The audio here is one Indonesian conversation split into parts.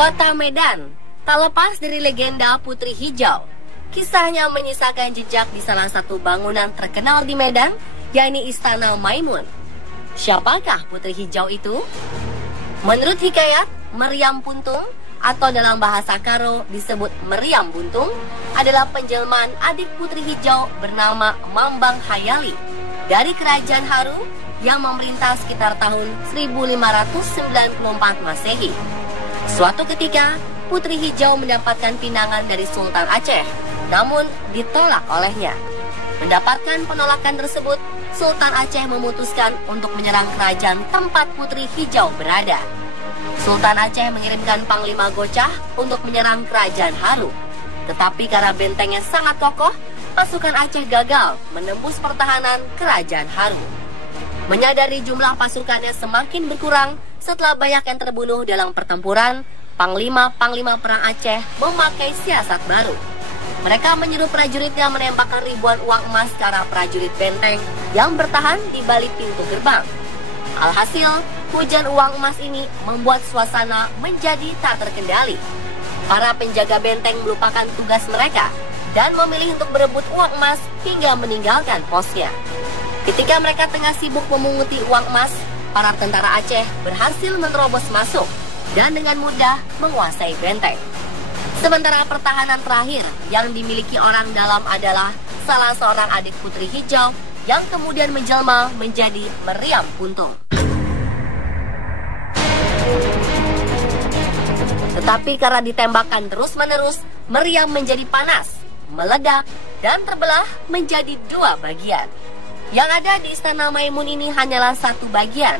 Kota Medan tak lepas dari legenda Putri Hijau. Kisahnya menyisakan jejak di salah satu bangunan terkenal di Medan, yakni Istana Maimun. Siapakah Putri Hijau itu? Menurut hikayat, Meriam Puntung atau dalam bahasa Karo disebut Meriam Buntung adalah penjelmaan adik Putri Hijau bernama Mambang Hayali dari Kerajaan Haru yang memerintah sekitar tahun 1594 Masehi. Suatu ketika, Putri Hijau mendapatkan pinangan dari Sultan Aceh, namun ditolak olehnya. Mendapatkan penolakan tersebut, Sultan Aceh memutuskan untuk menyerang kerajaan tempat Putri Hijau berada. Sultan Aceh mengirimkan Panglima Gocah untuk menyerang kerajaan Haru. Tetapi karena bentengnya sangat kokoh, pasukan Aceh gagal menembus pertahanan kerajaan Haru. Menyadari jumlah pasukannya semakin berkurang setelah banyak yang terbunuh dalam pertempuran, Panglima Perang Aceh memakai siasat baru. Mereka menyuruh prajuritnya menembakkan ribuan uang emas ke arah prajurit benteng yang bertahan di balik pintu gerbang. Alhasil, hujan uang emas ini membuat suasana menjadi tak terkendali. Para penjaga benteng melupakan tugas mereka dan memilih untuk berebut uang emas hingga meninggalkan posnya. Ketika mereka tengah sibuk memunguti uang emas, para tentara Aceh berhasil menerobos masuk dan dengan mudah menguasai benteng. Sementara pertahanan terakhir yang dimiliki orang dalam adalah salah seorang adik Putri Hijau yang kemudian menjelma menjadi Meriam Puntung. Tetapi karena ditembakkan terus-menerus, Meriam menjadi panas, meledak, dan terbelah menjadi dua bagian. Yang ada di Istana Maimun ini hanyalah satu bagian.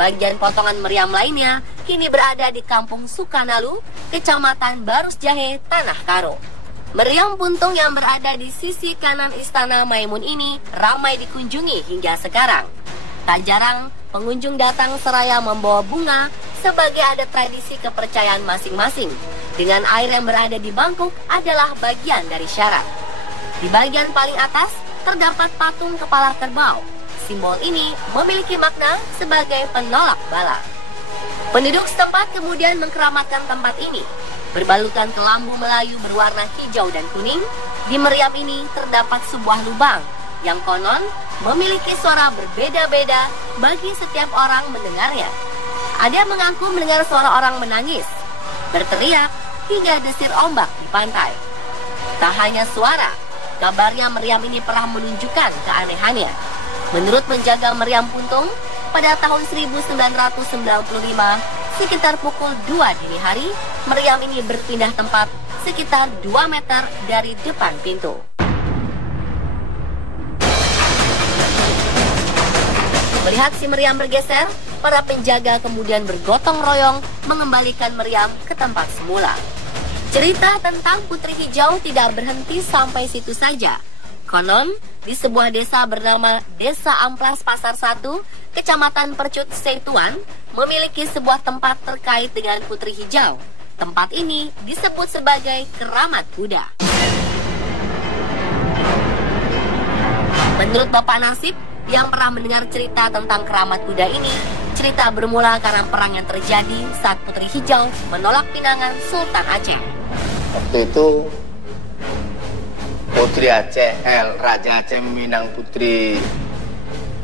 Bagian potongan meriam lainnya kini berada di Kampung Sukanalu, Kecamatan Barus Jahe, Tanah Karo. Meriam Puntung yang berada di sisi kanan Istana Maimun ini ramai dikunjungi hingga sekarang. Tak jarang pengunjung datang seraya membawa bunga sebagai adat tradisi kepercayaan masing-masing. Dengan air yang berada di bangkuk adalah bagian dari syarat. Di bagian paling atas terdapat patung kepala kerbau. Simbol ini memiliki makna sebagai penolak bala. Penduduk setempat kemudian mengkeramatkan tempat ini. Berbalutan kelambu Melayu berwarna hijau dan kuning, di meriam ini terdapat sebuah lubang yang konon memiliki suara berbeda-beda bagi setiap orang mendengarnya. Ada yang mengaku mendengar suara orang menangis, berteriak, hingga desir ombak di pantai. Tak hanya suara, kabarnya meriam ini pernah menunjukkan keanehannya. Menurut penjaga Meriam Puntung, pada tahun 1995, sekitar pukul 2 dini hari, meriam ini berpindah tempat sekitar 2 meter dari depan pintu. Melihat si meriam bergeser, para penjaga kemudian bergotong royong mengembalikan meriam ke tempat semula. Cerita tentang Putri Hijau tidak berhenti sampai situ saja. Konon, di sebuah desa bernama Desa Amplas Pasar 1, Kecamatan Percut Setuan, memiliki sebuah tempat terkait dengan Putri Hijau. Tempat ini disebut sebagai Keramat Kuda. Menurut Bapak Nasib, yang pernah mendengar cerita tentang Keramat Kuda ini, cerita bermula karena perang yang terjadi saat Putri Hijau menolak pinangan Sultan Aceh. Waktu itu Putri Aceh, Raja Aceh meminang Putri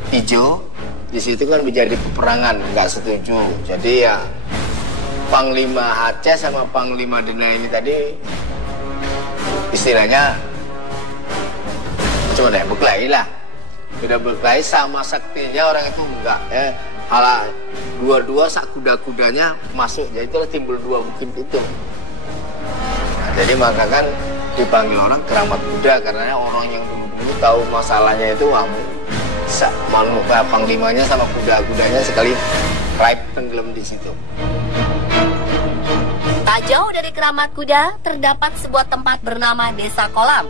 Hijau. Di situ kan menjadi peperangan, nggak setuju. Jadi ya Panglima Aceh sama Panglima Dina ini tadi istilahnya cuma ya berkelahi lah. Sudah berkelahi sama saktinya orang itu enggak ya. Halah dua-dua sak kuda-kudanya masuk, jadi itulah timbul dua bukit itu. Nah, jadi maka kan dipanggil orang Keramat Kuda karena orang yang dulu tahu masalahnya itu panglimanya sama kuda-kudanya sekali raib tenggelam di situ. Tak jauh dari Keramat Kuda terdapat sebuah tempat bernama Desa Kolam.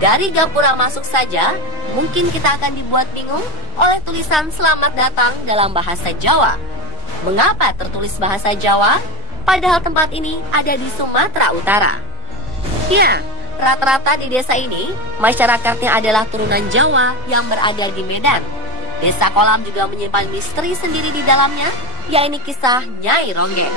Dari gapura masuk saja, mungkin kita akan dibuat bingung oleh tulisan selamat datang dalam bahasa Jawa. Mengapa tertulis bahasa Jawa? Padahal tempat ini ada di Sumatera Utara. Ya, rata-rata di desa ini, masyarakatnya adalah turunan Jawa yang berada di Medan. Desa Kolam juga menyimpan misteri sendiri di dalamnya, yaitu kisah Nyai Ronggeng.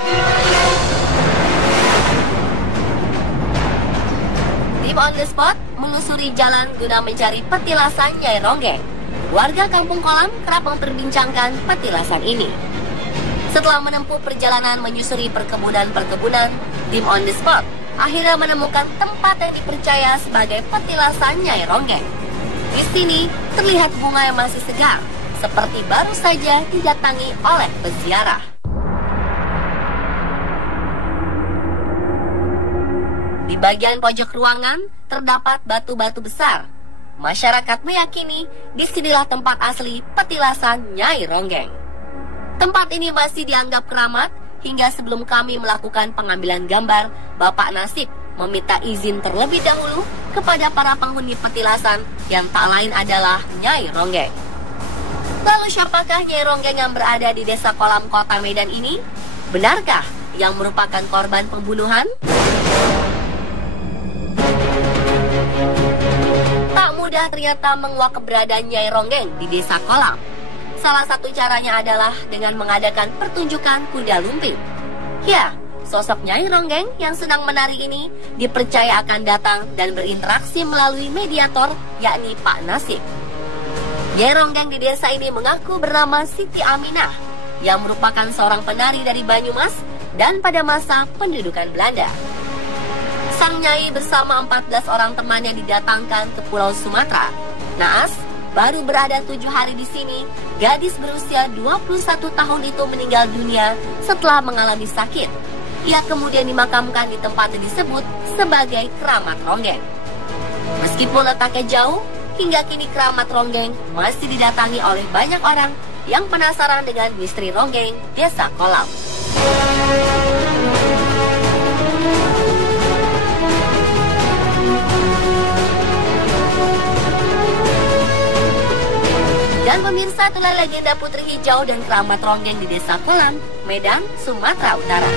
Tim on the spot melusuri jalan guna mencari petilasan Nyai Ronggeng. Warga Kampung Kolam kerap memperbincangkan petilasan ini. Setelah menempuh perjalanan menyusuri perkebunan-perkebunan, tim on the spot akhirnya menemukan tempat yang dipercaya sebagai petilasan Nyai Ronggeng. Di sini terlihat bunga yang masih segar, seperti baru saja didatangi oleh peziarah. Di bagian pojok ruangan terdapat batu-batu besar. Masyarakat meyakini disinilah tempat asli petilasan Nyai Ronggeng. Tempat ini masih dianggap keramat hingga sebelum kami melakukan pengambilan gambar, Bapak Nasib meminta izin terlebih dahulu kepada para penghuni petilasan yang tak lain adalah Nyai Ronggeng. Lalu siapakah Nyai Ronggeng yang berada di Desa Kolam, Kota Medan ini? Benarkah yang merupakan korban pembunuhan? Tak mudah ternyata menguak keberadaan Nyai Ronggeng di Desa Kolam. Salah satu caranya adalah dengan mengadakan pertunjukan kuda lumping. Ya, sosok Nyai Ronggeng yang sedang menari ini dipercaya akan datang dan berinteraksi melalui mediator, yakni Pak Nasib. Nyai Ronggeng di desa ini mengaku bernama Siti Aminah, yang merupakan seorang penari dari Banyumas dan pada masa pendudukan Belanda. Sang Nyai bersama 14 orang temannya didatangkan ke Pulau Sumatera. Naas, baru berada 7 hari di sini, gadis berusia 21 tahun itu meninggal dunia setelah mengalami sakit. Ia kemudian dimakamkan di tempat yang disebut sebagai Keramat Ronggeng. Meskipun letaknya jauh, hingga kini Keramat Ronggeng masih didatangi oleh banyak orang yang penasaran dengan misteri Ronggeng Desa Kolam. Dan pemirsa, itulah legenda Putri Hijau dan Keramat Ronggeng di Desa Kolam, Medan, Sumatera Utara.